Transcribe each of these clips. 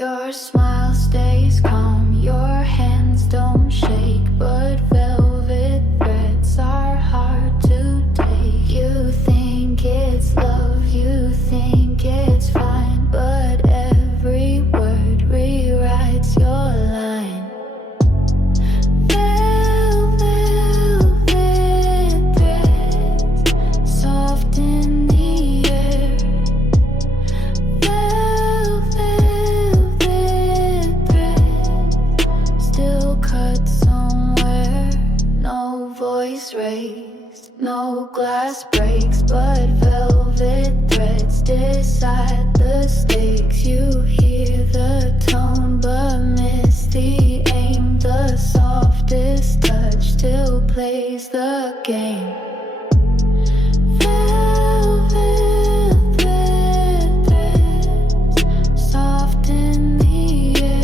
Your smile stays calm, your hands don't shake, but velvet threads are hard to take. You think it's love, you think it's fine, but every word rewrites your line. Velvet threads, soft in the air. Voice raised, no glass breaks, but velvet threads decide the stakes. You hear the tone but miss the aim. The softest touch still plays the game. Velvet threads, soft in the air.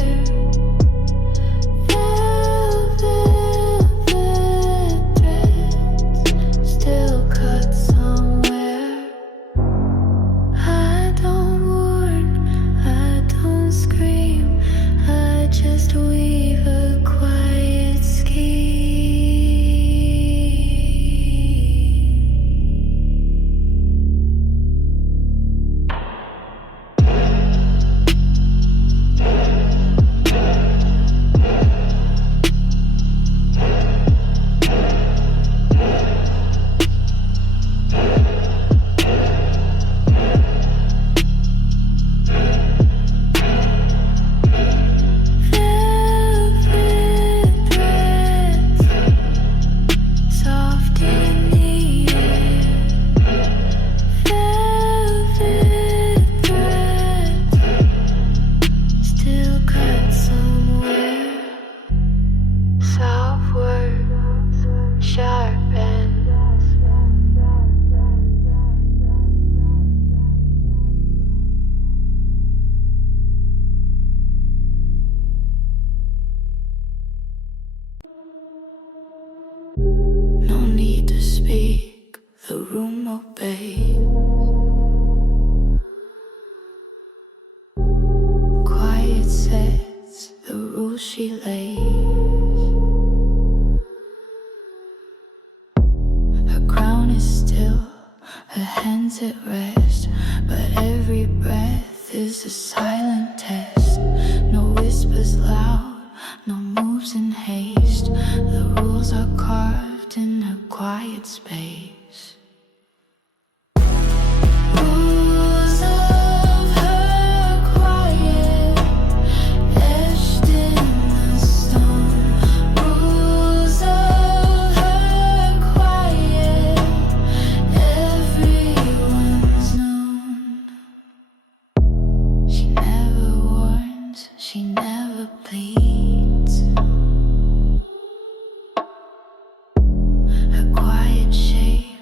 No need to speak, the room obeys. Quiet sets the rules she lays. Her crown is still, her hands at rest, but every breath is a silent test. No whispers loud, no moves in haste. The rules are carved in a quiet space. Rules of her quiet, etched in the stone. Rules of her quiet, everyone's known. She never warns, she never pleads. Her quiet shape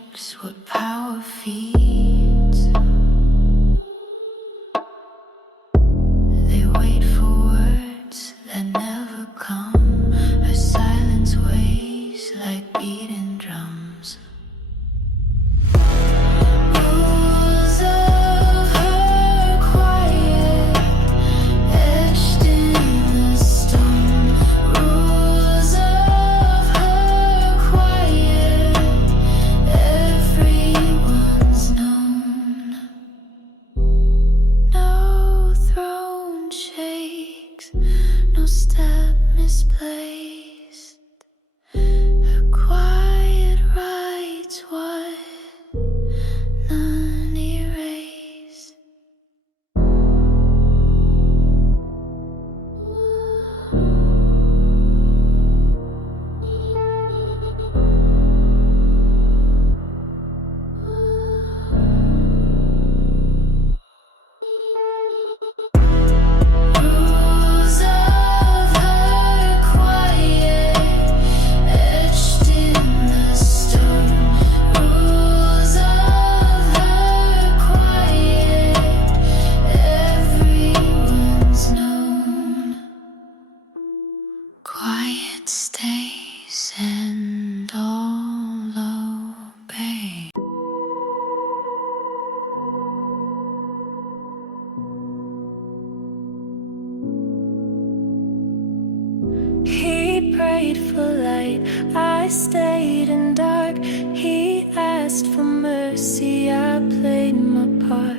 prayed for light, I stayed in dark. He asked for mercy, I played my part.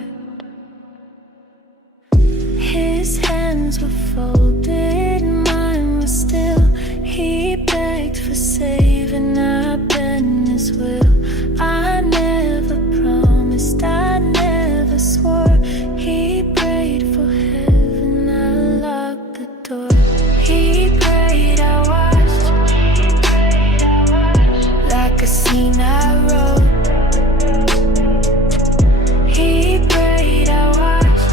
His hands were folded, mine was still. He begged for saving, I bent his will. I never promised, I never swore. He prayed for heaven, I locked the door. He prayed, I watched, like a scene I wrote. He prayed, I watched,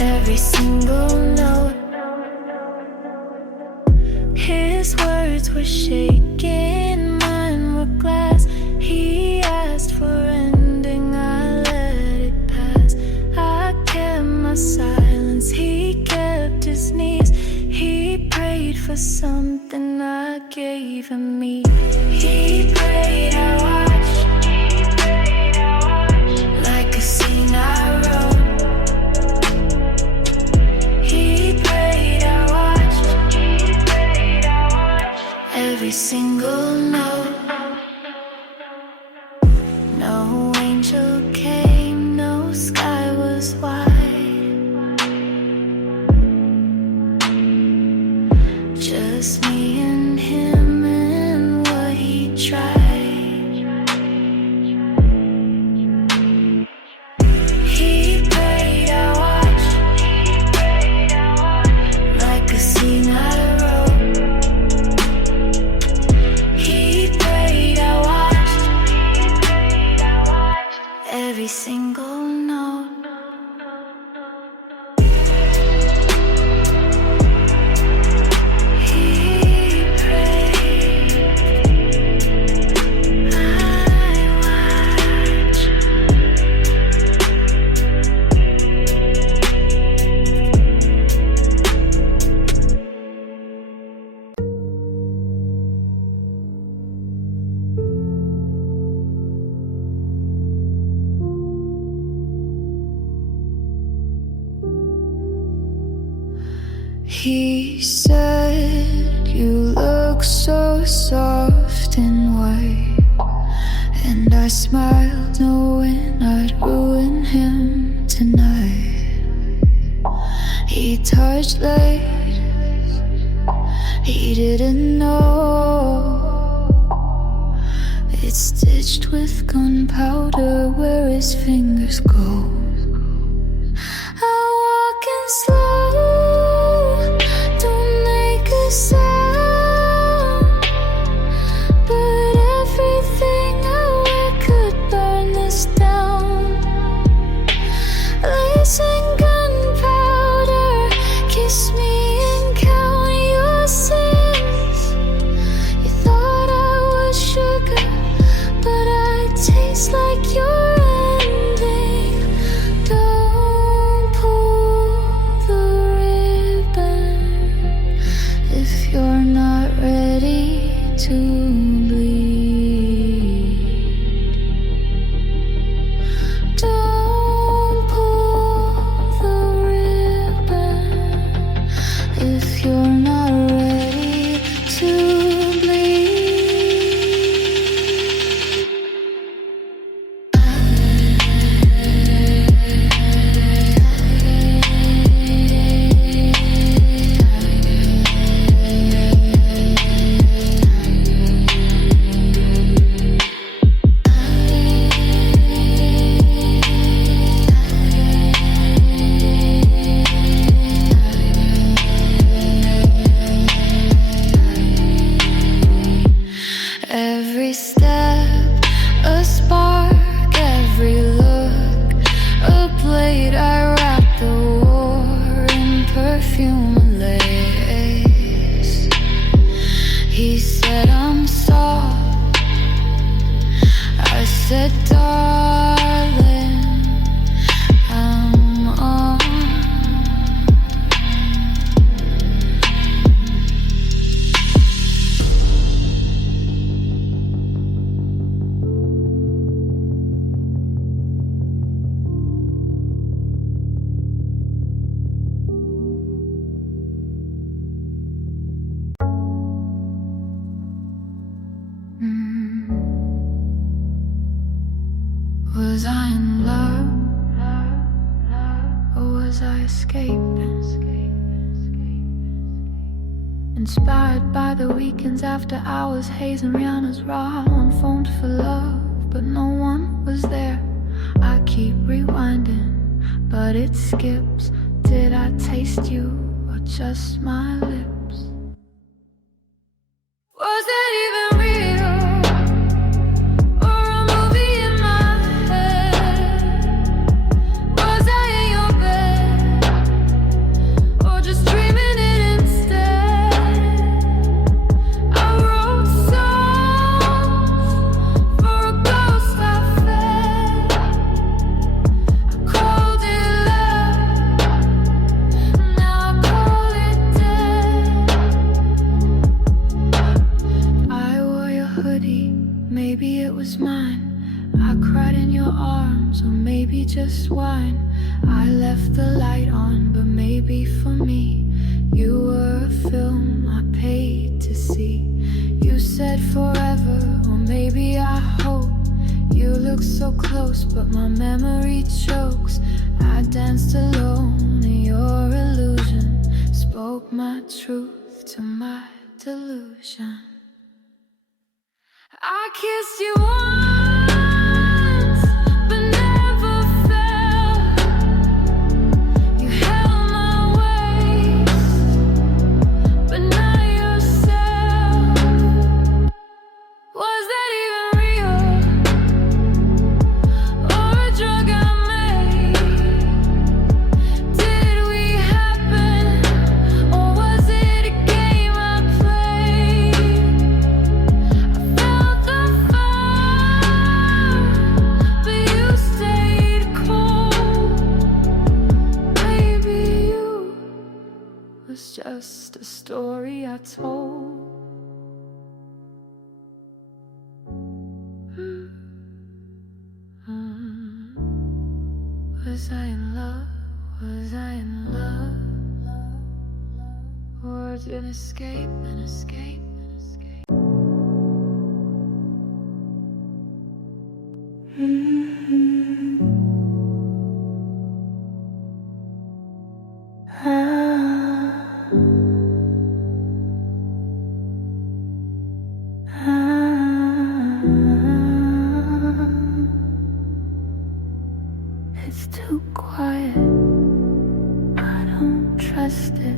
every single note. His words were shaking, mine were glass. He asked for ending, I let it pass. I kept my silence, he kept his knees. He prayed for something, I gave him me. He prayed, I watched, like a scene I wrote. He prayed, I watched, every single note. No angel came, no sky was wide. Just me and him and what he tried. He prayed, I watched, like a scene I wrote. He prayed, I watched, every single note. He prayed, I watched. He said, you look so soft and white. And I smiled, knowing I'd ruin him tonight. He touched late, he didn't know. It's stitched with gunpowder where his fingers go. I'm walking slow, don't make a sound. But everything I wear could burn this down. Lacing gunpowder, kiss me and count your sins. You thought I was sugar, but I taste like your ending. escape. Inspired by the weekends after hours, Haze and Rihanna's raw. One phoned for love, but no one was there. I keep rewinding, but it skips. Did I taste you or just my lips? Was that even real? Or a movie in my head? Was I in your bed? Or just dreaming it instead? I wrote songs for a ghost I fed. I called it love, now I call it dead. I wore your hoodie, maybe it was mine. I cried in your arms, or maybe just wine. I left the light on, but maybe for me you were a film I paid to see. You said forever, or maybe I hope. You look so close, but my memory chokes. I danced alone in your illusion, spoke my truth to my delusion. I kissed you once, but never felt. You held my waist, but not yourself. Was that even real? Or a drug I made? Did we happen? Or was it a game I played? I felt the fire, but you stayed cold. Maybe you was just a story I told. Was I in love? Was I in love? Or an escape, an escape, an escape? It's too quiet, I don't trust it.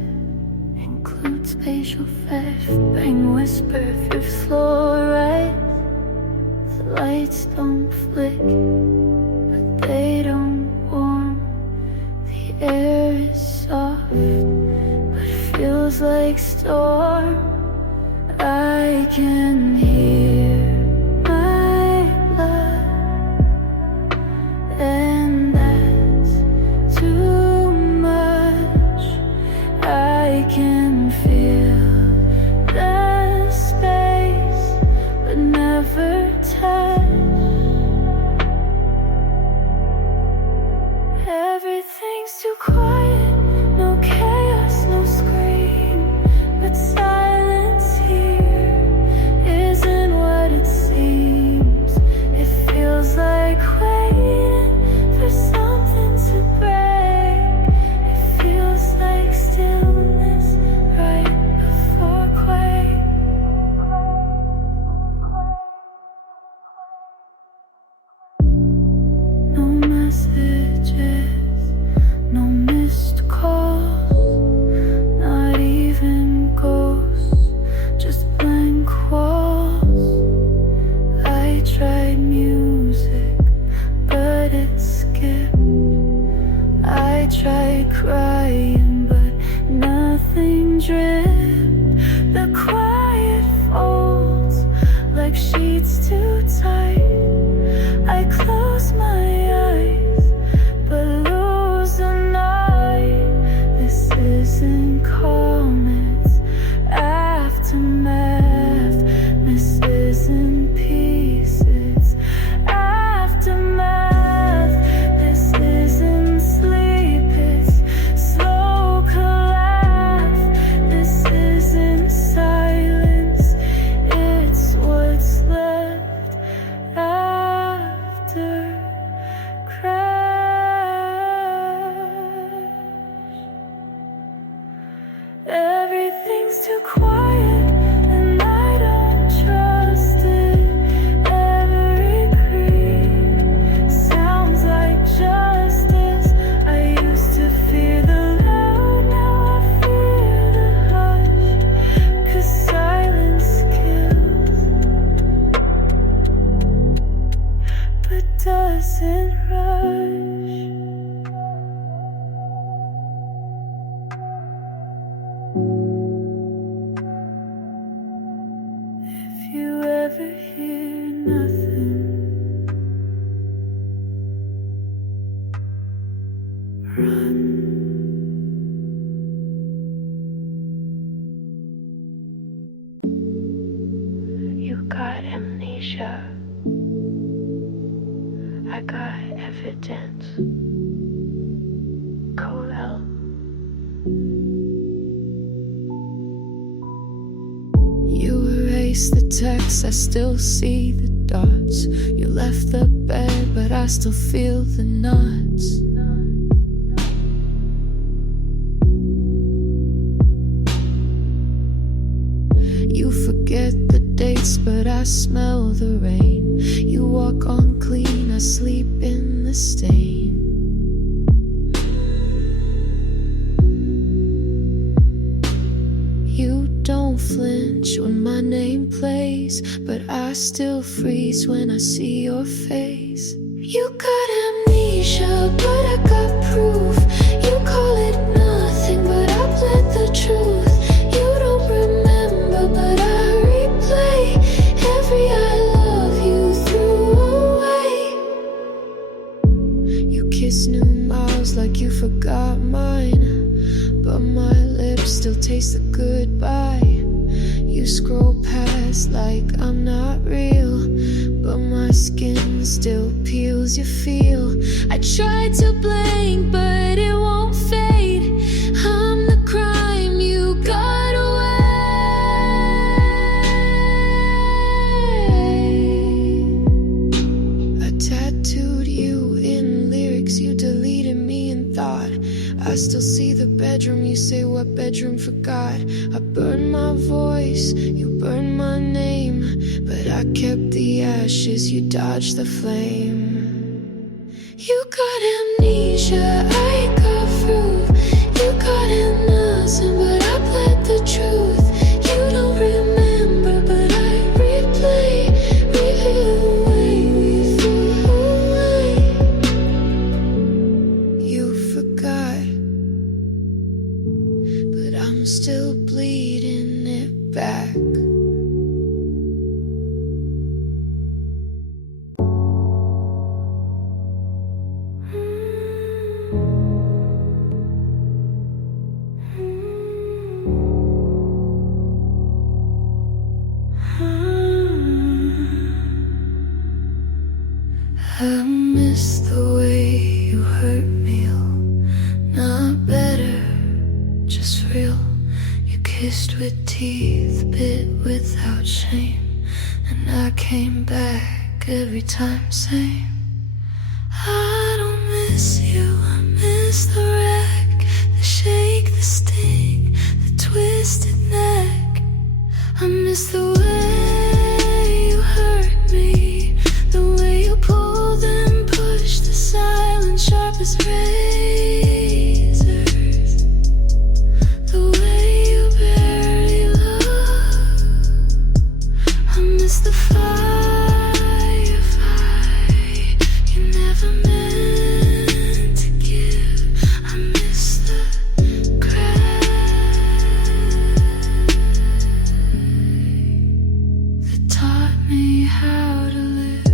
Include spatial fish, bang whisper if you're slow, right? The lights don't flick, but they don't warm. The air is soft, but feels like storm. I can hear my blood, and that's too much. I can feel the space, but never touch. Everything's too quiet, no chaos, no scream, but silence here isn't what it seems. It feels like waiting for something to break. It feels like stillness right before quake. No messages, no missed calls, not even ghosts, just blank walls. I tried music, but it skipped. I tried crying, but nothing dripped. The quiet folds like sheets too tight. I close my eyes, but lose the night. This isn't calm, it's aftermath. This isn't peace, it's aftermath. This isn't sleep, it's slow collapse. This is too quiet, and I don't trust it. Every creak sounds like justice. I used to fear the loud, now I fear the hush. 'Cause silence kills, but doesn't rush. If you ever hear nothing, run. You got amnesia, I got evidence. Colel. You erased the text, I still see the dots. You left the bed, but I still feel the knots. You forget the dates, but I smell the rain. You walk on clean, I sleep in the stain. You don't flinch when my name plays, but I still freeze when I see your face. You got amnesia, but I got proof. You call it nothing, but I bled the truth. You don't remember, but I replay every I love you threw away. You kiss new mouths like you forgot mine, but my lips still taste the goodbye. You scroll past like I'm not real, but my skin still peels. You feel I tried to blink, but it won't fade. I'm the crime you got away. I tattooed you in lyrics, you deleted me in thought. I still see the bedroom, you say what bedroom forgot. I burned my voice, you burned my name, but I kept the ashes, you dodged the flame. You got amnesia, I got proof. You got innocent, but I bled the truth. You don't remember, but I replay the way we threw away. You forgot, but I'm still bleeding it back. I miss the way you hurt me, oh, not better, just real. You kissed with teeth, bit without shame, and I came back every time same. I don't miss you, I miss the wreck, the shake, the sting, the twisted neck. I miss the way you hurt me, the way you pulled and pushed, the silence sharp as razors, the way you barely love. I miss the fire you never meant to give. I miss the crave that taught me how to live.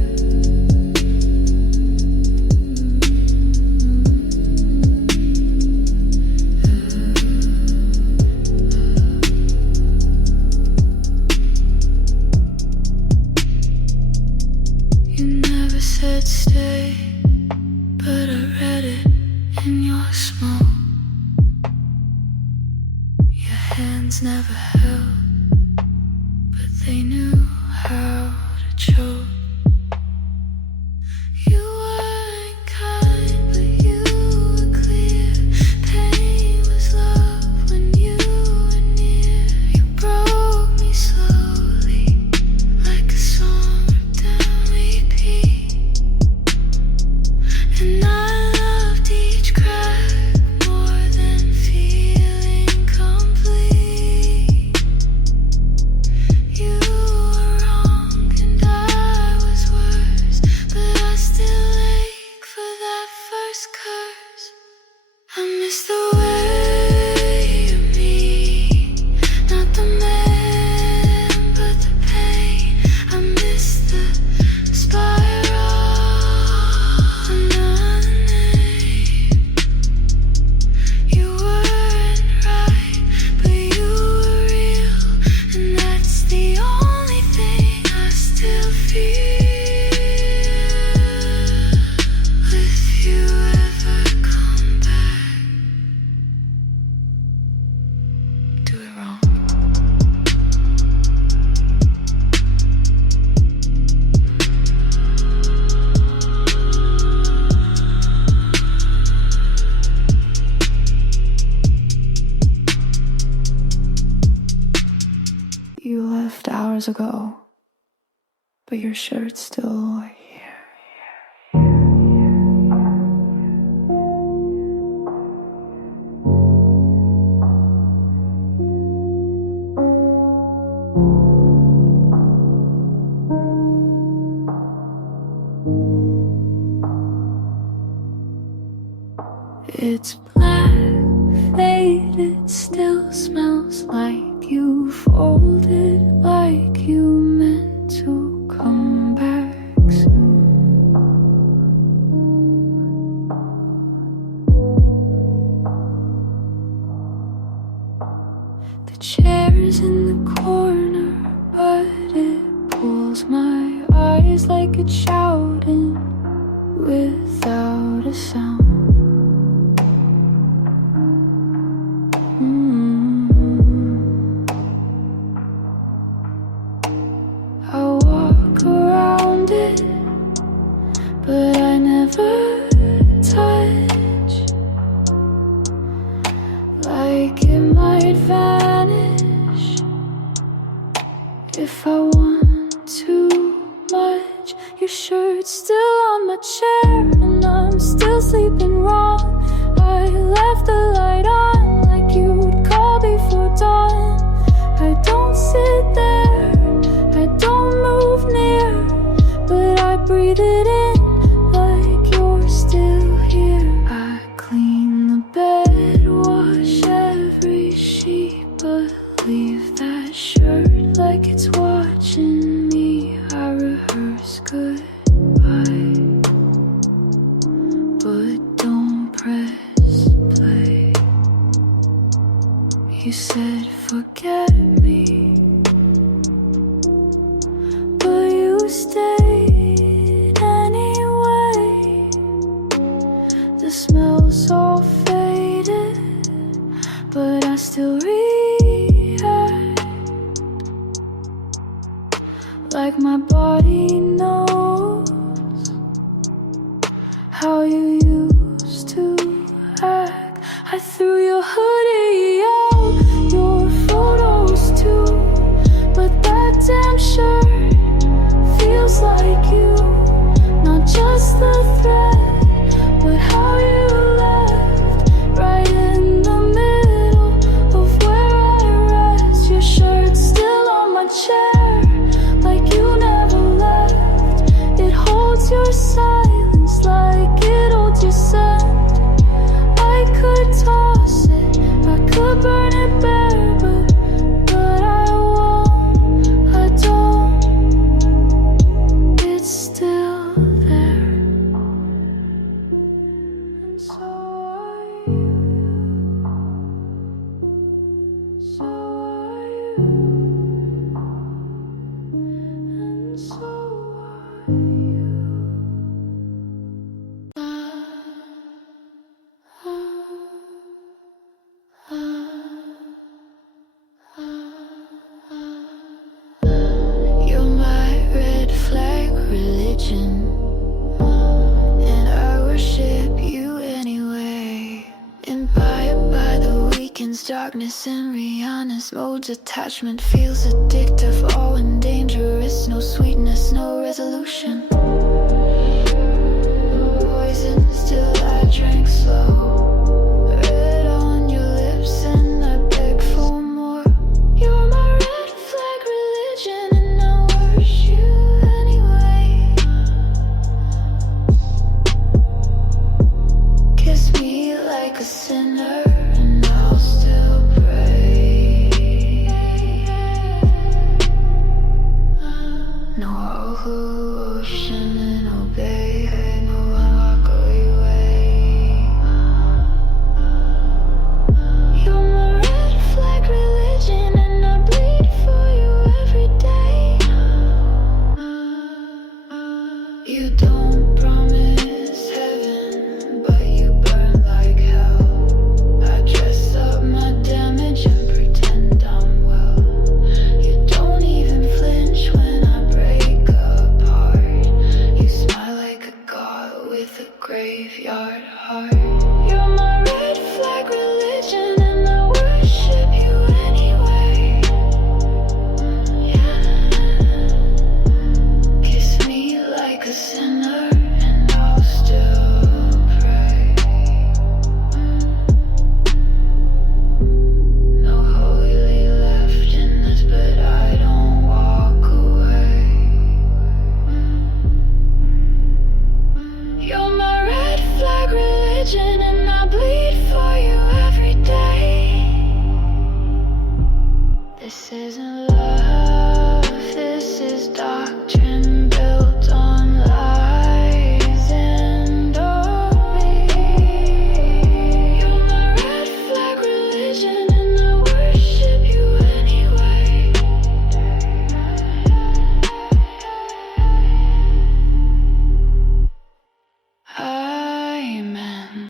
You never said stay, but I read it in your smoke. Your hands never held, but they knew how to choke. You weren't kind, but you were clear. Pain was love when you were near. You hours ago, but your shirt's still here. It's black, faded, still smells like you, folded like you meant to come back soon. The chair's in the corner, but it pulls my eyes like it's shouting without a sound. I walk around it, but I never touch. Like it might vanish if I want too much. Your shirt's still on my chair, and I'm still sleeping wrong. I left the light on like you'd call before dawn. I don't sit there, I don't move near, but I breathe it in like you're still here. I clean the bed, wash every sheet, but leave that shirt like it's watching me. I rehearse goodbye, but don't press play. You said forget me, but you stayed anyway. The smell's all faded, but I still react like my body knows how you used to act. I threw your hoodie out, your photos too, but that damn shirt feels like you. Not just the thread, but how you left, right in the middle of where I rest. Your shirt's still on my chair, like you never left. It holds your silence like it holds your scent. I could toss it, I could burn it bare, but I won't, I don't. It's still there, and so are you, so are you, and so are you. You're my red flag religion, and I worship you anyway. Inspired by the weekend's darkness and Rihanna's modes, attachment feels addictive, all and dangerous. No sweetness, no resolution. Poison still I drank slow. Red on your lips and I beg for more. You're my red flag religion, and I worship you anyway. Kiss me like a sinner, and I'll still pray. No ocean and obey, no one walk away. You're my red flag religion, and I bleed for you every day. You don't promise heaven, but you burn like hell. religion and I bleed for you every day. This isn't